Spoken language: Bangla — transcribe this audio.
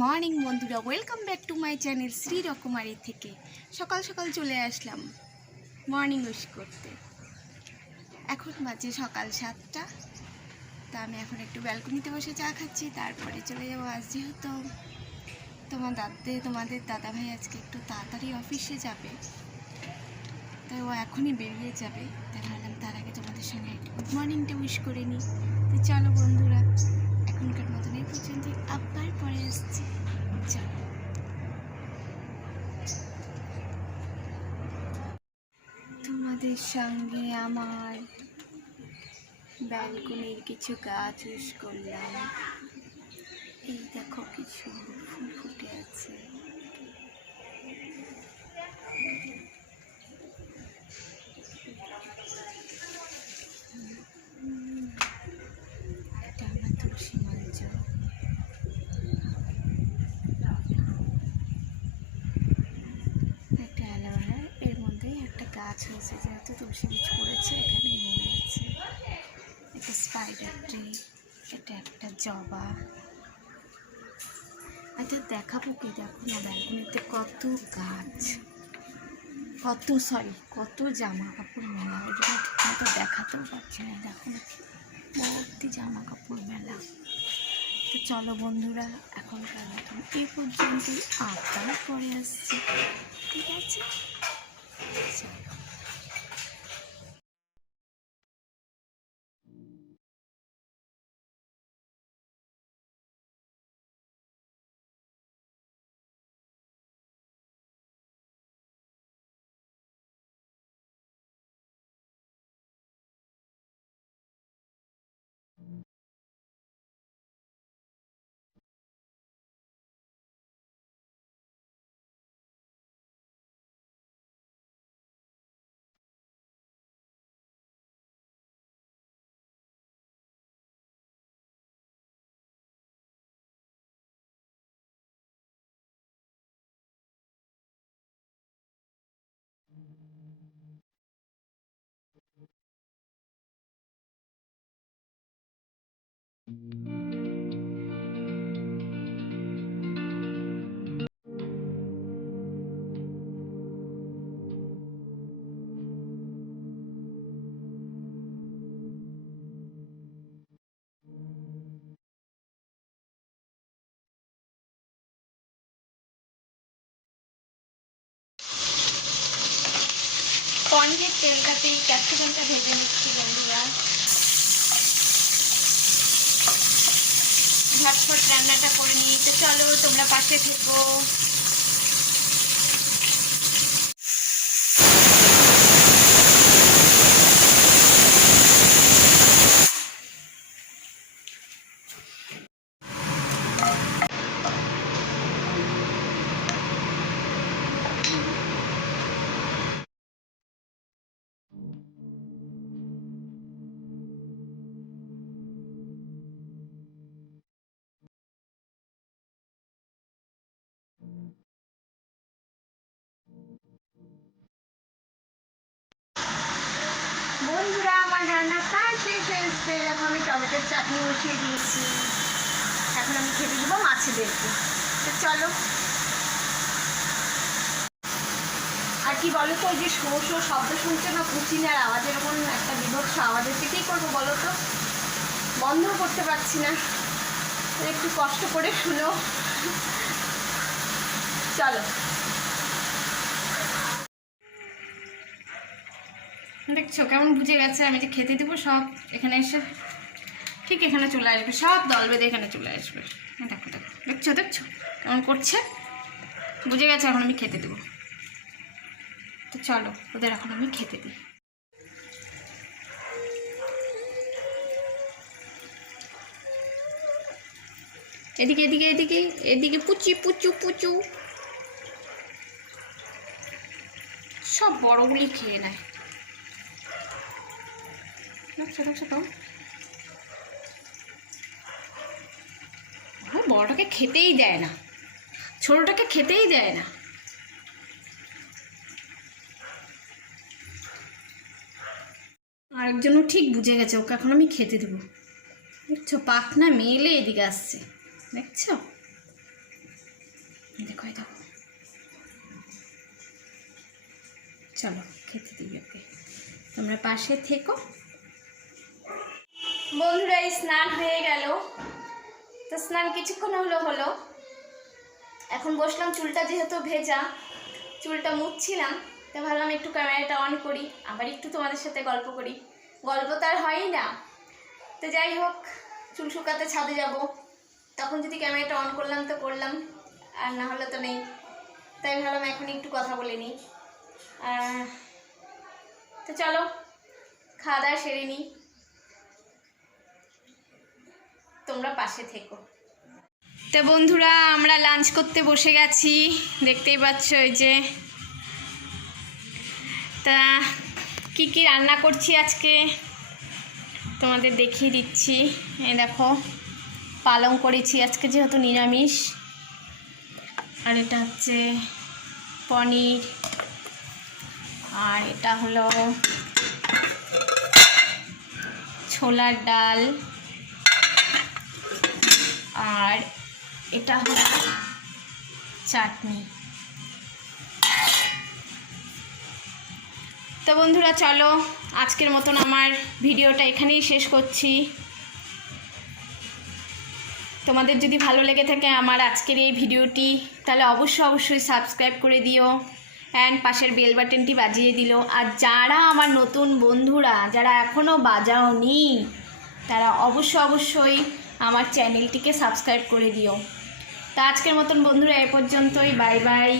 মর্নিং বন্ধুরা, welcome back to my channel Shri রকমারি থেকে। সকাল সকাল চলে আসলাম মর্নিং ওয়াশ করতে। এখন বাজে সকাল 7টা। তা আমি এখন একটু ব্যালকনিতে বসে চা খাচ্ছি, তারপরে চলে যাবো। আজ যেহেতু তোমাদের দাদাভাই আজকে একটু তাড়াতাড়ি অফিসে যাবে, তাই ও এখনই বেরিয়ে যাবে। তাই ভাবলাম তার আগে তোমাদের সঙ্গে একটু গুড মর্নিংটা উইশ করে নিই। তো চলো বন্ধুরা, এখনকার মতন এই পর্যন্ত, আবার পরে আসছি। চলো। তোমাদের সঙ্গে আমার ব্যালকনির কিছু গাছ ইউজ করলাম। এই দেখো কিছু ফুল ফুটে আছে। এটা আমার তুলসী মঞ্চ। একটা অ্যালোভেরা, এর মধ্যেই একটা গাছ হয়েছে, যেহেতু তুলসী বীজ পড়েছে এখানে নিয়ে গেছে। একটা স্পাইডার ট্রি, এটা একটা জবা। আচ্ছা দেখাবো কি, দেখো না ব্যালকনিতে কত গাছ, কত জামা কাপড় মেলা। ওই জন্য ঠিক মতো দেখাতেও পারছি না। দেখো না ভর্তি জামা কাপড় মেলা। তো চলো বন্ধুরা, এখনকার মতন এই পর্যন্তই, আবার পরে আসছি, ঠিক আছে? চলো। কড়াইয়ের তেলটাতেই ক্যাপসিকামটা ভেজে নিচ্ছি বন্ধুরা। ঝটফট রান্নাটা করে নিই। তো চলো তোমরা পাশে থেকো। বন্ধুরা, আমার রান্না প্রায় শেষ হয়েছে। এখন আমি টমেটোর চাটনি বসিয়ে দিয়েছি। এখন আমি খেতে দেবো মাছেদেরকে। তো চলো। আর কি বলো তো, ওই যে শো শব্দ শুনছো না, কুচিনার আওয়াজ, এরকম একটা বিভৎস আওয়াজ হচ্ছে। কী করবো বলো তো, বন্ধও করতে পারছি না। একটু কষ্ট করে শুনো। চলো। দেখছো কেমন বুঝে গেছে আমি যে খেতে দেবো সব। এখানে এসে ঠিক এখানে চলে আসবে, সব দল বেঁধে এখানে চলে আসবে। দেখো দেখো, দেখছো কেমন করছে, বুঝে গেছে এখন আমি খেতে দেবো। তো চলো ওদের এখন আমি খেতে দিই। এদিকে এদিকে এদিকে এদিকে, পুচু পুচু পুচু। সব বড়গুলি খেয়ে নেয়। দেখছো তো, বড়টাকে খেতেই দেয় না, ছোটটাকে খেতেই দেয় না। আরেকজনও ঠিক বুঝে গেছে, ওকে এখন আমি খেতে দেবো। দেখছো পাখনা মেলে এদিকে আসছে, দেখছো। দেখো এই দেখো, চলো খেতে দিই ওকে, তোমরা পাশে থেকো। বন্ধুরা এই স্নান হয়ে গেল, তো স্নান কিছুক্ষণ হলো। এখন বসলাম, চুলটা যেহেতু ভেজা, চুলটা মুছছিলাম, তো ভাবলাম একটু ক্যামেরাটা অন করি, আবার একটু তোমাদের সাথে গল্প করি। গল্প তো আর হয়ই না, তো যাই হোক, চুল শুকাতে ছাদে যাব, তখন যদি ক্যামেরাটা অন করলাম তো করলাম, আর না হলে তো নেই। তাই ভাবলাম এখন একটু কথা বলে নিই। তো চলো খাওয়া দাওয়া সেরে নিই, তোমরা পাশে থেকো। তো বন্ধুরা আমরা লাঞ্চ করতে বসে গেছি, দেখতেই পাচ্ছ এই যে। তা কি কি রান্না করছি আজকে তোমাদের দেখিয়ে দিচ্ছি। এই দেখো পালং করেছি আজকে যেহেতু নিরামিষ, আর এটা হচ্ছে পনির, আর এটা হলো ছোলার ডাল, আর এটা হলো চাটনি। তো বন্ধুরা চলো আজকের মতন আমার ভিডিওটা এখানেই শেষ করছি। তোমাদের যদি ভালো লেগে থাকে আমার আজকের এই ভিডিওটি, তাহলে অবশ্যই সাবস্ক্রাইব করে দিও অ্যান্ড পাশের বেল বাটনটি বাজিয়ে দিল। আর যারা আমার নতুন বন্ধুরা, যারা এখনও বাজাওনি, তারা অবশ্যই আমার চ্যানেলটিকে সাবস্ক্রাইব করে দিও। তা আজকের মতন বন্ধুরা এ পর্যন্তই, বাই বাই।